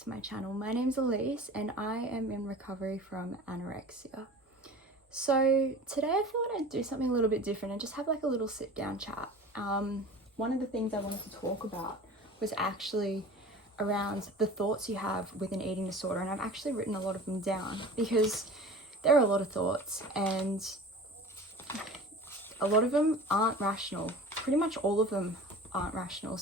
to my channel. My name's Elise and I am in recovery from anorexia. So today I thought I'd do something a little bit different and just have like a little sit down chat. One of the things I wanted to talk about was actually around the thoughts you have with an eating disorder, and I've actually written a lot of them down because there are a lot of thoughts and a lot of them aren't rational. Pretty much all of them aren't rational.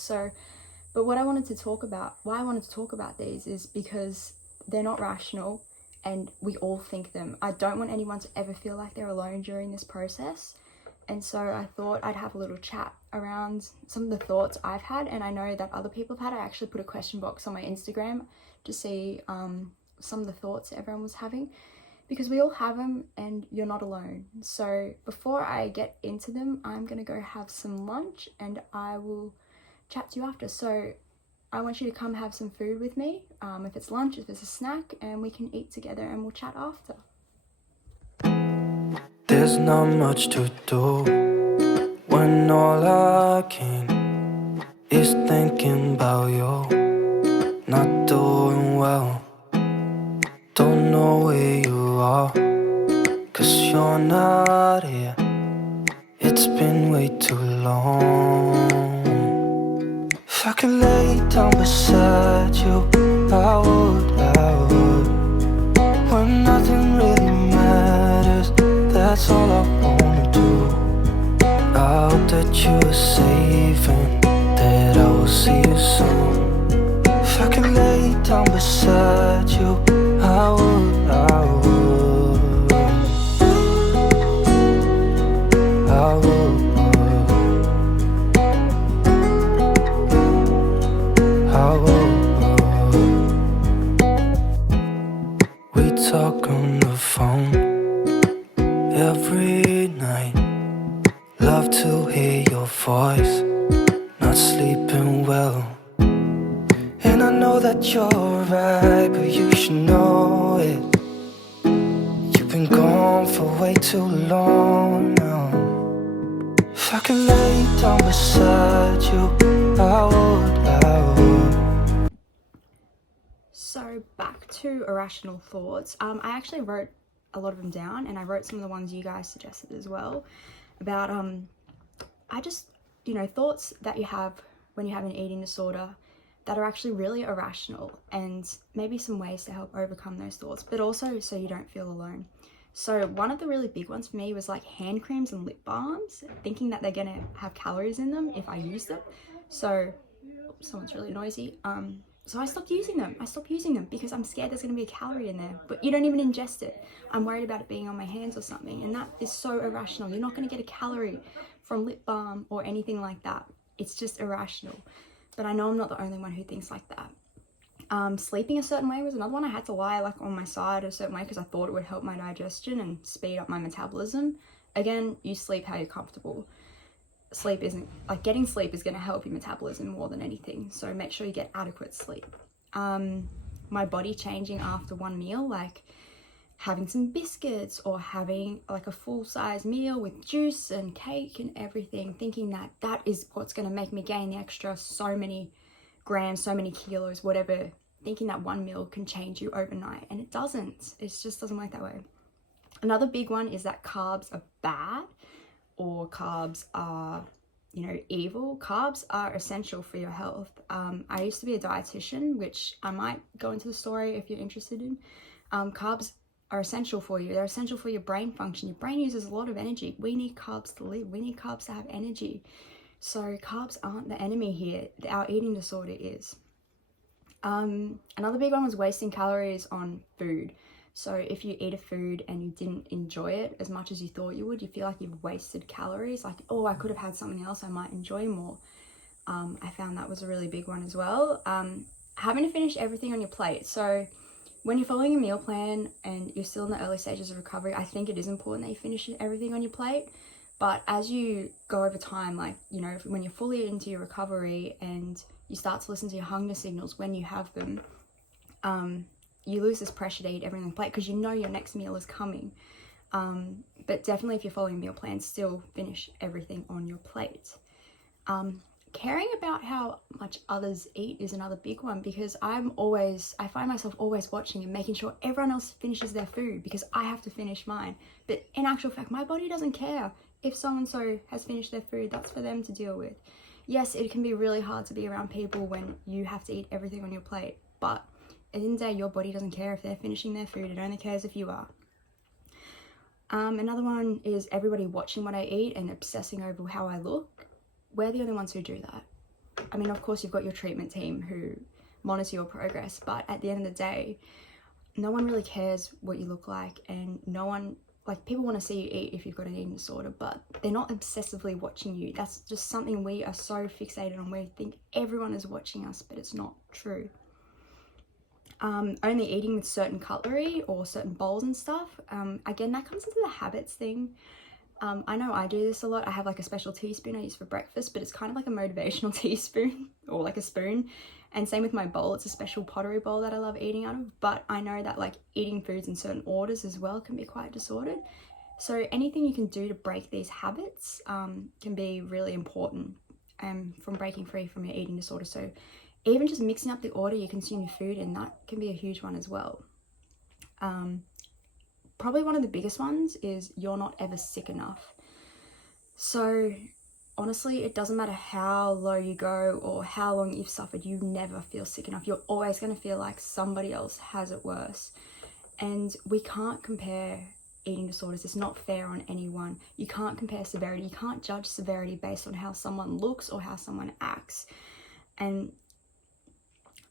But what I wanted to talk about, why I wanted to talk about these is because they're not rational and we all think them. I don't want anyone to ever feel like they're alone during this process. And so I thought I'd have a little chat around some of the thoughts I've had, and I know that other people have had. I actually put a question box on my Instagram to see some of the thoughts everyone was having, because we all have them and you're not alone. So before I get into them, I'm gonna go have some lunch and I will chat to you after. So I want you to come have some food with me, if it's lunch, if it's a snack, and we can eat together and we'll chat after. There's not much to do when all I can is thinking about you. Not doing well, don't know where you are, 'cause you're not here. It's been way too long. If I could lay down beside you, I would. When nothing really matters, that's all I wanna do. I hope that you are safe and that I will see you soon. If I could lay down beside you, I would. I would. We talk on the phone every night. Love to hear your voice. Not sleeping well, and I know that you're right, but you should know it. You've been gone for way too long now. If I could lay down beside you, I would. So back to irrational thoughts. I actually wrote a lot of them down, and I wrote some of the ones you guys suggested as well about I just, thoughts that you have when you have an eating disorder that are actually really irrational, and maybe some ways to help overcome those thoughts, but also so you don't feel alone. So one of the really big ones for me was like hand creams and lip balms, thinking that they're gonna have calories in them if I use them. So someone's really noisy. So I stopped using them. Because I'm scared there's gonna be a calorie in there, but you don't even ingest it. I'm worried about it being on my hands or something, and that is so irrational. You're not gonna get a calorie from lip balm or anything like that. It's just irrational. But I know I'm not the only one who thinks like that. Sleeping a certain way was another one. I had to lie like on my side a certain way because I thought it would help my digestion and speed up my metabolism. Again, you sleep how you're comfortable. Getting sleep is going to help your metabolism more than anything, so make sure you get adequate sleep. My body changing after one meal, like having some biscuits or having like a full-size meal with juice and cake and everything, thinking that that is what's going to make me gain the extra so many grams, so many kilos, whatever, thinking that one meal can change you overnight, and it doesn't. It just doesn't work that way. Another big one is that carbs are bad, or carbs are, evil. Carbs are essential for your health. I used to be a dietitian, which I might go into the story if you're interested in. Carbs are essential for you. They're essential for your brain function. Your brain uses a lot of energy. We need carbs to live. We need carbs to have energy. So carbs aren't the enemy here. Our eating disorder is. Another big one was wasting calories on food. So if you eat a food and you didn't enjoy it as much as you thought you would, you feel like you've wasted calories. Like, oh, I could have had something else I might enjoy more. I found that was a really big one as well. Having to finish everything on your plate. So when you're following a meal plan and you're still in the early stages of recovery, I think it is important that you finish everything on your plate. But as you go over time, like, when you're fully into your recovery and you start to listen to your hunger signals when you have them, you lose this pressure to eat everything on the plate because you know your next meal is coming. But definitely if you're following a meal plan, still finish everything on your plate. caring about how much others eat is another big one, because I find myself always watching and making sure everyone else finishes their food because I have to finish mine. But in actual fact, my body doesn't care if so-and-so has finished their food. That's for them to deal with. Yes, it can be really hard to be around people when you have to eat everything on your plate, but at the end of the day, your body doesn't care if they're finishing their food. It only cares if you are. Another one is everybody watching what I eat and obsessing over how I look. We're the only ones who do that. I mean, of course, you've got your treatment team who monitor your progress, but at the end of the day, no one really cares what you look like, and no one, like, people want to see you eat if you've got an eating disorder, but they're not obsessively watching you. That's just something we are so fixated on. We think everyone is watching us, but it's not true. Only eating with certain cutlery or certain bowls and stuff. Again, that comes into the habits thing. I know I do this a lot. I have like a special teaspoon I use for breakfast, but it's kind of like a motivational teaspoon or like a spoon. And same with my bowl. It's a special pottery bowl that I love eating out of. But I know that like eating foods in certain orders as well can be quite disordered. So anything you can do to break these habits can be really important from breaking free from your eating disorder. So even just mixing up the order you consume your food in, that can be a huge one as well. Probably one of the biggest ones is you're not ever sick enough. So honestly, it doesn't matter how low you go or how long you've suffered, you never feel sick enough. You're always going to feel like somebody else has it worse. And we can't compare eating disorders. It's not fair on anyone. You can't compare severity. You can't judge severity based on how someone looks or how someone acts. And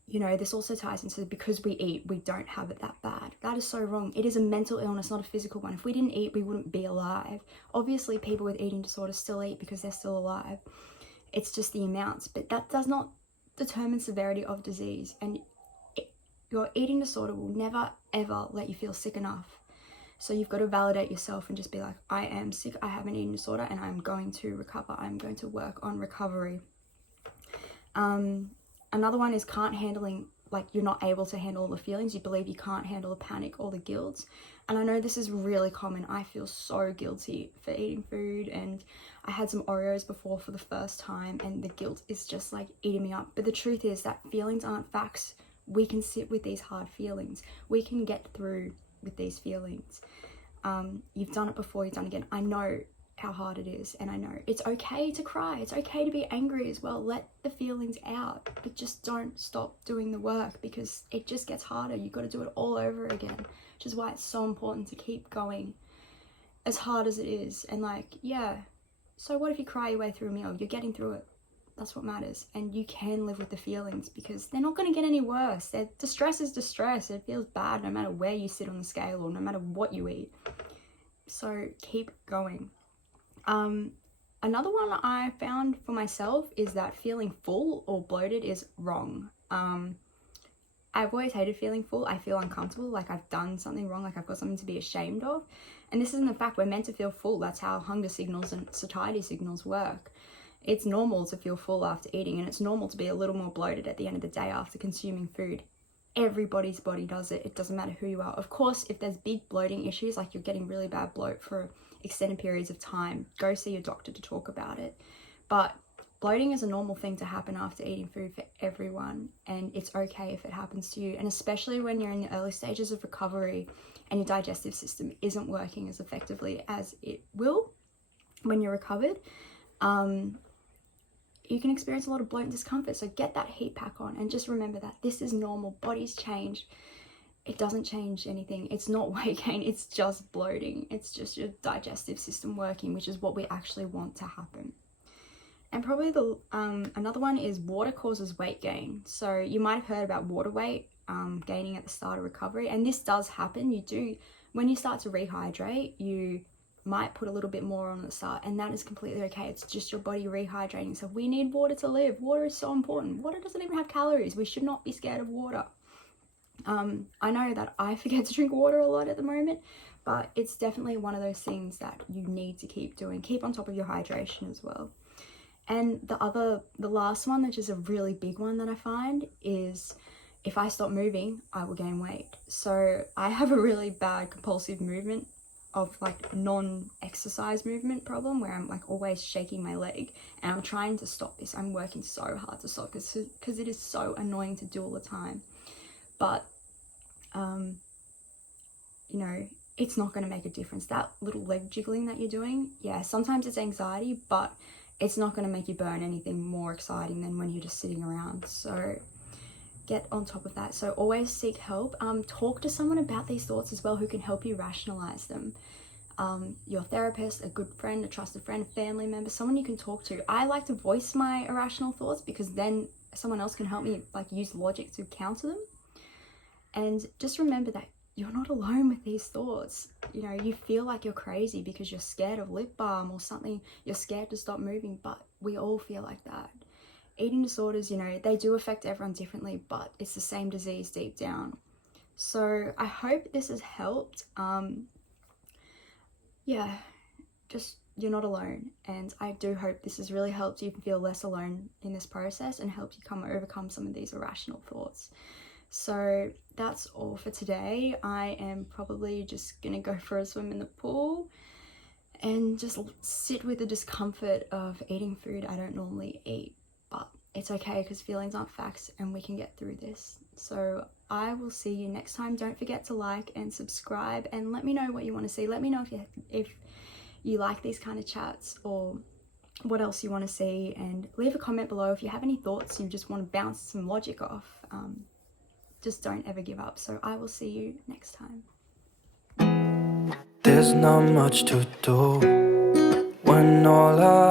you know, this also ties into because we eat, we don't have it that bad. That is so wrong. It is a mental illness, not a physical one. If we didn't eat, we wouldn't be alive. Obviously, people with eating disorders still eat because they're still alive. It's just the amounts, but that does not determine severity of disease. And your eating disorder will never, ever let you feel sick enough. So you've got to validate yourself and just be like, I am sick, I have an eating disorder, and I'm going to recover. I'm going to work on recovery. Another one is you're not able to handle all the feelings. You believe you can't handle the panic or the guilt. And I know this is really common. I feel so guilty for eating food, and I had some Oreos before for the first time, and the guilt is just like eating me up. But the truth is that feelings aren't facts. We can sit with these hard feelings. We can get through with these feelings. You've done it before, you've done it again. I know how hard it is, and I know it's okay to cry, it's okay to be angry as well. Let the feelings out, but just don't stop doing the work, because it just gets harder. You've got to do it all over again, which is why it's so important to keep going as hard as it is. And like, yeah, so what if you cry your way through a meal? You're getting through it. That's what matters. And you can live with the feelings because they're not going to get any worse. Distress is distress. It feels bad no matter where you sit on the scale or no matter what you eat. So keep going. Another one I found for myself is that feeling full or bloated is wrong. I've always hated feeling full. I feel uncomfortable, like I've done something wrong, like I've got something to be ashamed of. And this isn't the fact. We're meant to feel full. That's how hunger signals and satiety signals work. It's normal to feel full after eating, and it's normal to be a little more bloated at the end of the day after consuming food. Everybody's body does it. It doesn't matter who you are. Of course, if there's big bloating issues, like you're getting really bad bloat for extended periods of time, go see your doctor to talk about it. But bloating is a normal thing to happen after eating food for everyone, and it's okay if it happens to you. And especially when you're in the early stages of recovery and your digestive system isn't working as effectively as it will when you're recovered, you can experience a lot of bloat and discomfort. So get that heat pack on and just remember that this is normal. Bodies change. It doesn't change anything. It's not weight gain. It's just bloating. It's just your digestive system working, which is what we actually want to happen. And probably another one is water causes weight gain. So you might have heard about water weight gaining at the start of recovery. And this does happen. When you start to rehydrate, you might put a little bit more on at the start, and that is completely okay. It's just your body rehydrating. So we need water to live. Water is so important. Water doesn't even have calories. We should not be scared of water. I know that I forget to drink water a lot at the moment, but it's definitely one of those things that you need to keep doing. Keep on top of your hydration as well. And the last one, which is a really big one that I find, is if I stop moving, I will gain weight. So I have a really bad compulsive movement of like non-exercise movement problem where I'm like always shaking my leg, and I'm trying to stop this. I'm working so hard to stop because it is so annoying to do all the time. But you know, it's not going to make a difference. That little leg jiggling that you're doing, yeah, sometimes it's anxiety, but it's not going to make you burn anything more exciting than when you're just sitting around. So get on top of that. So always seek help. Talk to someone about these thoughts as well who can help you rationalize them. Your therapist, a good friend, a trusted friend, a family member, someone you can talk to. I like to voice my irrational thoughts because then someone else can help me like use logic to counter them. And just remember that you're not alone with these thoughts. You know, you feel like you're crazy because you're scared of lip balm or something, you're scared to stop moving, but we all feel like that. Eating disorders, you know, they do affect everyone differently, but it's the same disease deep down. So I hope this has helped. Yeah, just you're not alone, and I do hope this has really helped you feel less alone in this process and helped you overcome some of these irrational thoughts. So that's all for today. I am probably just gonna go for a swim in the pool and just sit with the discomfort of eating food I don't normally eat, but it's okay because feelings aren't facts and we can get through this. So I will see you next time. Don't forget to like and subscribe and let me know what you want to see. Let me know if you like these kind of chats or what else you want to see, and leave a comment below if you have any thoughts you just want to bounce some logic off. Just don't ever give up. So I will see you next time. There's not much to do when all I